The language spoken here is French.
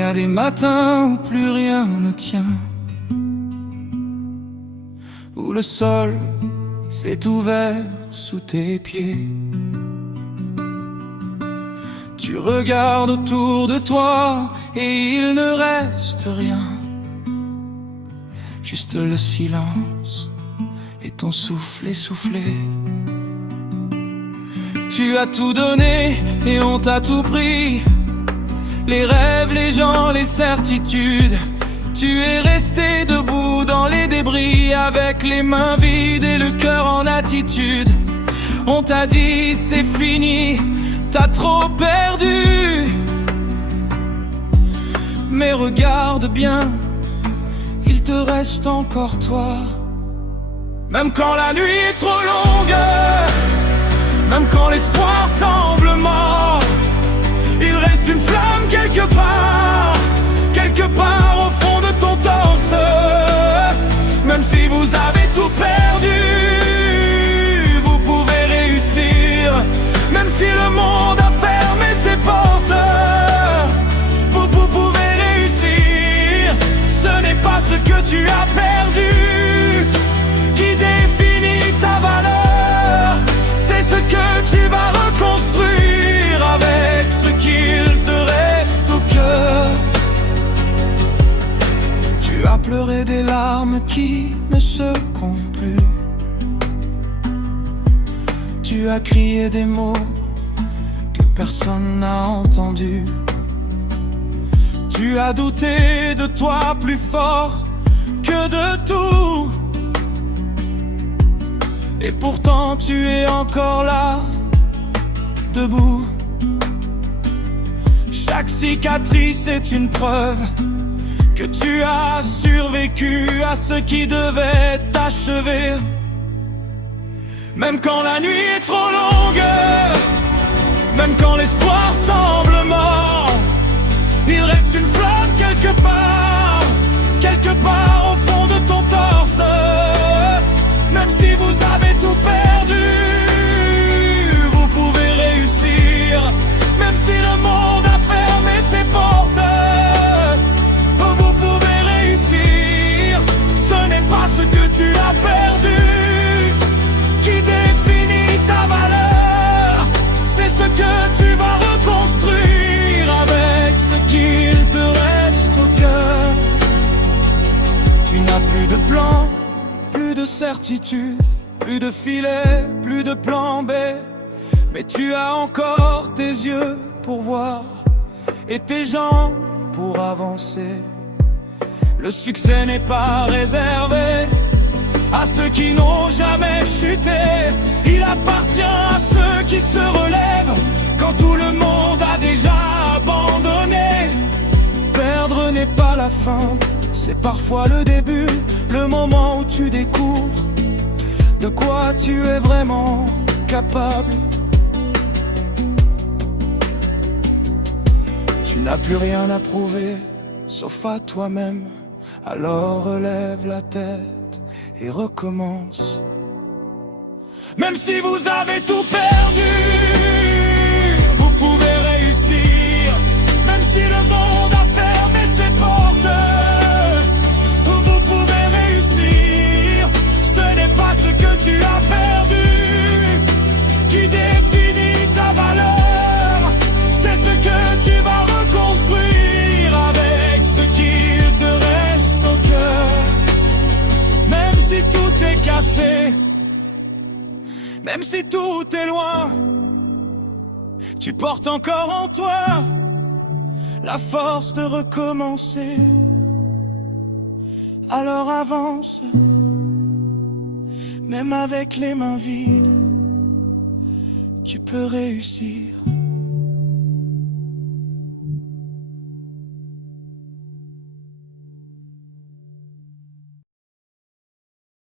y a des matins où plus rien ne tient, où le sol s'est ouvert sous tes pieds. Tu regardes autour de toi et il ne reste rien, juste le silence et ton souffle essoufflé. Tu as tout donné et on t'a tout pris, les rêves, les gens, les certitudes. Tu es resté debout dans les débris, avec les mains vides et le cœur en attitude. On t'a dit c'est fini, t'as trop perdu. Mais regarde bien, il te reste encore toi. Même quand la nuit est trop longue, même quand l'espoir semble mort, il reste une flamme quelque part au fond de ton torse. Même si vous avez tout perdu, vous pouvez réussir. Même si le monde a fermé ses portes, vous pouvez réussir. Ce n'est pas ce que tu as perdu qui définit ta valeur, c'est ce que tu vas reconstruire avec ce qu'il te reste au cœur. Tu as pleuré des larmes qui ne se comptent plus. Tu as crié des mots que personne n'a entendus. Tu as douté de toi plus fort que de tout. Et pourtant tu es encore là, debout. Chaque cicatrice est une preuve que tu as survécu à ce qui devait t'achever. Même quand la nuit est trop longue, même quand l'espoir semble mort, il reste une flamme quelque part au fond de ton torse. Même si vous avez tout perdu, vous pouvez réussir. Même si le monde a fermé ses portes, vous pouvez réussir. Ce n'est pas ce que tu as perdu qui définit ta valeur, c'est ce que tu vas reconstruire avec ce qu'il te reste au cœur. Tu n'as plus de plan, plus de certitude, plus de filet, plus de plan B, mais tu as encore tes yeux pour voir et tes jambes pour avancer. Le succès n'est pas réservé à ceux qui n'ont jamais chuté, il appartient à ceux qui se relèvent quand tout le monde a déjà abandonné. Perdre n'est pas la fin, c'est parfois le début, le moment où tu découvres de quoi tu es vraiment capable. Tu n'as plus rien à prouver, sauf à toi-même, alors relève la tête et recommence. Même si vous avez tout perdu, vous pouvez réussir. Même si le monde a fermé ses portes, vous pouvez réussir. Ce n'est pas ce que tu as perdu qui définit ta valeur, c'est ce que tu vas reconstruire avec ce qu'il te reste au cœur. Même si tout est cassé, même si tout est loin, tu portes encore en toi la force de recommencer. Alors avance, même avec les mains vides, tu peux réussir.